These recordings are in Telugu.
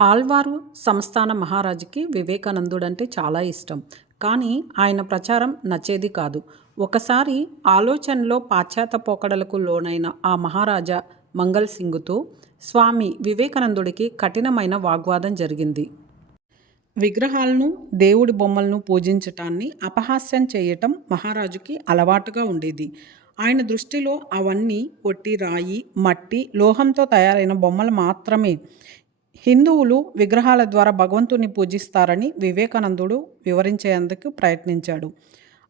ఆళ్వారు సంస్థాన మహారాజుకి వివేకానందుడంటే చాలా ఇష్టం. కానీ ఆయన ప్రచారం నచ్చేది కాదు. ఒకసారి ఆలోచనలో పాశ్చాత్య పోకడలకు లోనైన ఆ మహారాజా మంగల్ సింగ్తో స్వామి వివేకానందుడికి కఠినమైన వాగ్వాదం జరిగింది. విగ్రహాలను, దేవుడి బొమ్మలను పూజించటాన్ని అపహాస్యం చేయటం మహారాజుకి అలవాటుగా ఉండేది. ఆయన దృష్టిలో అవన్నీ ఒట్టి రాయి, మట్టి, లోహంతో తయారైన బొమ్మలు మాత్రమే. హిందువులు విగ్రహాల ద్వారా భగవంతుని పూజిస్తారని వివేకానందుడు వివరించేందుకు ప్రయత్నించాడు.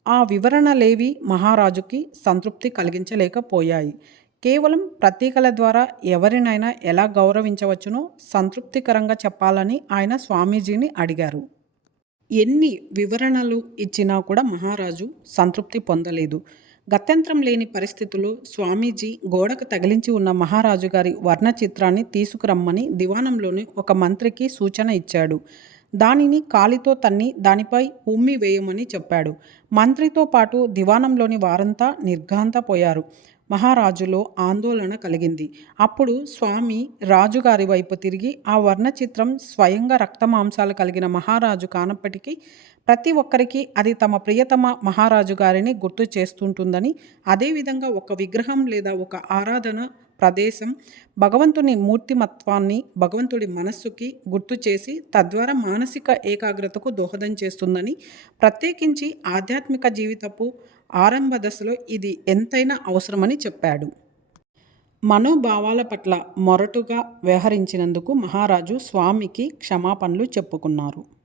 ఆ వివరణలేవి మహారాజుకి సంతృప్తి కలిగించలేకపోయాయి. కేవలం ప్రతీకల ద్వారా ఎవరినైనా ఎలా గౌరవించవచ్చునో సంతృప్తికరంగా చెప్పాలని ఆయన స్వామీజీని అడిగారు. ఎన్ని వివరణలు ఇచ్చినా కూడా మహారాజు సంతృప్తి పొందలేదు. గత్యంతరం లేని పరిస్థితుల్లో స్వామీజీ గోడకు తగిలించి ఉన్న మహారాజు గారి వర్ణ చిత్రాన్ని తీసుకురమ్మని దివాణంలోని ఒక మంత్రికి సూచన ఇచ్చాడు. దానిని కాలితో తన్ని దానిపై ఉమ్మి వేయమని చెప్పాడు. మంత్రితో పాటు దివాణంలోని వారంతా నిర్ఘాంతపోయారు. మహారాజులో ఆందోళన కలిగింది. అప్పుడు స్వామి రాజుగారి వైపు తిరిగి, ఆ వర్ణ చిత్రం స్వయంగా రక్తమాంసాలు కలిగిన మహారాజు కానప్పటికీ ప్రతి ఒక్కరికి అది తమ ప్రియతమ మహారాజు గారిని గుర్తు చేస్తుంటుందని, అదేవిధంగా ఒక విగ్రహం లేదా ఒక ఆరాధన ప్రదేశం భగవంతుని మూర్తిమత్వాన్ని, భగవంతుడి మనస్సుకి గుర్తు చేసి తద్వారా మానసిక ఏకాగ్రతకు దోహదం చేస్తుందని, ప్రత్యేకించి ఆధ్యాత్మిక జీవితపు ఆరంభ దశలో ఇది ఎంతైనా అవసరమని చెప్పాడు. మనోభావాల పట్ల మొరటుగా వ్యవహరించినందుకు మహారాజు స్వామికి క్షమాపణలు చెప్పుకున్నారు.